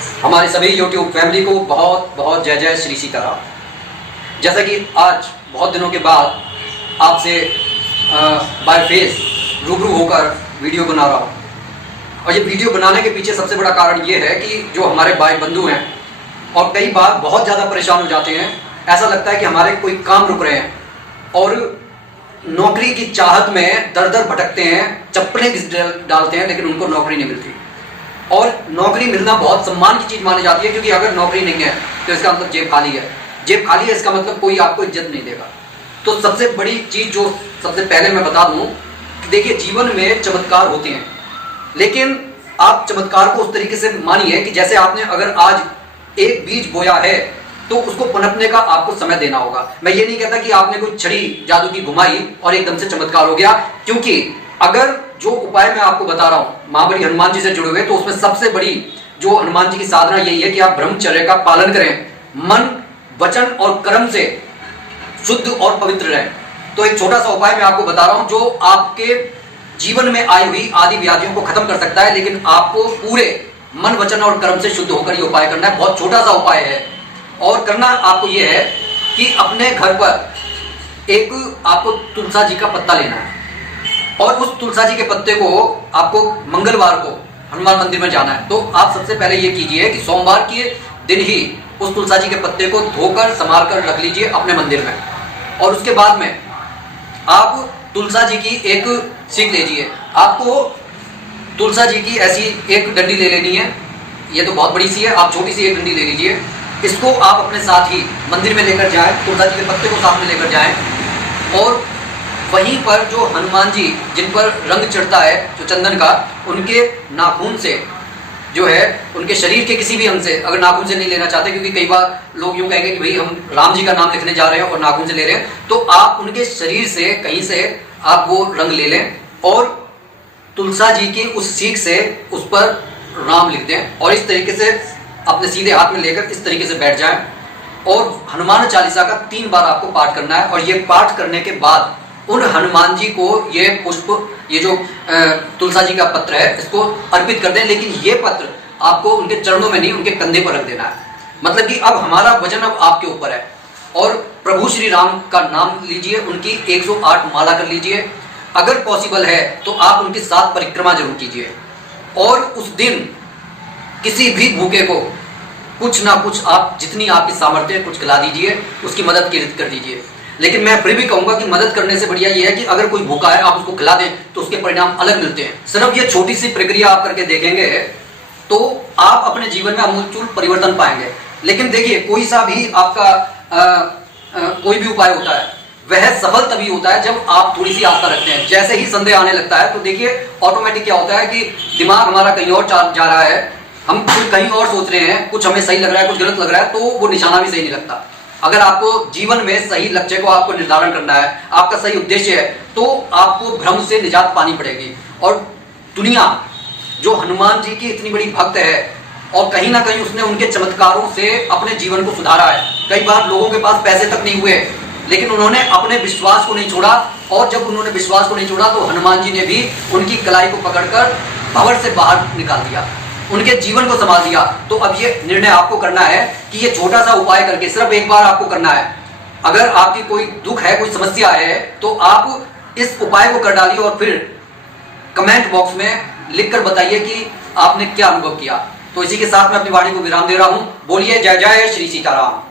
हमारे सभी YouTube family को बहुत बहुत जय जय श्री सीताराम। जैसा कि आज बहुत दिनों के बाद आपसे बाय फेस रूबरू होकर वीडियो बना रहा हूँ, और ये वीडियो बनाने के पीछे सबसे बड़ा कारण ये है कि जो हमारे भाई बंधु हैं और कई बार बहुत ज़्यादा परेशान हो जाते हैं। ऐसा लगता है कि हमारे कोई काम रुक रहे हैं और नौकरी की चाहत में दर दर भटकते हैं, चप्पलें घिस डालते हैं, लेकिन उनको नौकरी नहीं मिलती। और नौकरी मिलना बहुत सम्मान की चीज़ मानी जाती है, क्योंकि अगर नौकरी नहीं है तो इसका मतलब जेब खाली है। जेब खाली है इसका मतलब कोई आपको इज्जत नहीं देगा। तो सबसे बड़ी चीज़ जो सबसे पहले मैं बता दूं कि देखिए, जीवन में चमत्कार होते हैं, लेकिन आप चमत्कार को उस तरीके से मानिए कि जैसे आपने अगर आज एक बीज बोया है तो उसको पनपने का आपको समय देना होगा। मैं ये नहीं कहता कि आपने कोई छड़ी जादू की घुमाई और एकदम से चमत्कार हो गया, क्योंकि अगर जो उपाय मैं आपको बता रहा हूं महाबली हनुमान जी से जुड़े हुए, तो उसमें सबसे बड़ी जो हनुमान जी की साधना यही है कि आप ब्रह्मचर्य का पालन करें, मन वचन और कर्म से शुद्ध और पवित्र रहें। तो एक छोटा सा उपाय मैं आपको बता रहा हूं जो आपके जीवन में आई हुई आदि व्याधियों को खत्म कर सकता है, लेकिन आपको पूरे मन वचन और कर्म से शुद्ध होकर ये उपाय करना है। बहुत छोटा सा उपाय है, और करना आपको ये है कि अपने घर पर एक आपको तुलसा जी का पत्ता लेना है, और उस तुलसा जी के पत्ते को आपको मंगलवार को हनुमान मंदिर में जाना है। तो आप सबसे पहले ये कीजिए कि सोमवार के दिन ही उस तुलसा जी के पत्ते को धोकर संभाल कर रख लीजिए अपने मंदिर में, और उसके बाद में आप तुलसा जी की एक सीख लीजिए। आपको तुलसा जी की ऐसी एक डंडी ले लेनी है, ये तो बहुत बड़ी सी है, आप छोटी सी एक डंडी ले लीजिए। इसको आप अपने साथ ही मंदिर में लेकर जाएं, तुलसा जी के पत्ते को साथ में लेकर जाएं, और वहीं पर जो हनुमान जी जिन पर रंग चढ़ता है जो चंदन का, उनके नाखून से जो है, उनके शरीर के किसी भी अंग से, अगर नाखून से नहीं लेना चाहते, क्योंकि कई बार लोग यूं कहेंगे कि भाई हम राम जी का नाम लिखने जा रहे हैं और नाखून से ले रहे हैं, तो आप उनके शरीर से कहीं से आप वो रंग ले लें और तुलसा जी की उस सीख से उस पर राम लिख दें, और इस तरीके से अपने सीधे हाथ में लेकर इस तरीके से बैठ जाएं, और हनुमान चालीसा का 3 बार आपको पाठ करना है। और ये पाठ करने के बाद उन हनुमान जी को ये पुष्प, ये जो तुलसा जी का पत्र है, इसको अर्पित कर दें। लेकिन ये पत्र आपको उनके चरणों में नहीं, उनके कंधे पर रख देना है। मतलब कि अब हमारा वजन अब आपके ऊपर है, और प्रभु श्री राम का नाम लीजिए, उनकी 108 माला कर लीजिए। अगर पॉसिबल है तो आप उनकी 7 परिक्रमा जरूर कीजिए, और उस दिन किसी भी भूखे को कुछ ना कुछ आप जितनी आपकी सामर्थ्य है कुछ खिला दीजिए, उसकी मदद कर दीजिए। लेकिन मैं फिर भी कहूंगा कि मदद करने से बढ़िया ये है कि अगर कोई भूखा है आप उसको खिला दें तो उसके परिणाम अलग मिलते हैं। सिर्फ ये छोटी सी प्रक्रिया आप करके देखेंगे तो आप अपने जीवन में आमूलचूल परिवर्तन पाएंगे। लेकिन देखिए, कोई सा भी आपका कोई भी उपाय होता है वह सफल तभी होता है जब आप थोड़ी सी आस्था रखते हैं। जैसे ही संदेह आने लगता है तो देखिए ऑटोमेटिक क्या होता है कि दिमाग हमारा कहीं और जा रहा है, हम कुछ कहीं और सोच रहे हैं, कुछ हमें सही लग रहा है, कुछ गलत लग रहा है, तो वो निशाना भी सही नहीं लगता। अगर आपको जीवन में सही लक्ष्य को आपको निर्धारण करना है, आपका सही उद्देश्य है, तो आपको भ्रम से निजात पानी पड़ेगी। और दुनिया जो हनुमान जी की इतनी बड़ी भक्त है, और कहीं ना कहीं उसने उनके चमत्कारों से अपने जीवन को सुधारा है। कई बार लोगों के पास पैसे तक नहीं हुए, लेकिन उन्होंने अपने विश्वास को नहीं छोड़ा, और जब उन्होंने विश्वास को नहीं छोड़ा तो हनुमान जी ने भी उनकी कलाई को पकड़कर भंवर से बाहर निकाल दिया, उनके जीवन को संभाल दिया। तो अब ये निर्णय आपको करना है कि ये छोटा सा उपाय करके सिर्फ एक बार आपको करना है। अगर आपकी कोई दुख है, कोई समस्या है, तो आप इस उपाय को कर डालिए, और फिर कमेंट बॉक्स में लिखकर बताइए कि आपने क्या अनुभव किया। तो इसी के साथ मैं अपनी वाणी को विराम दे रहा हूं। बोलिए जय जय श्री सीताराम।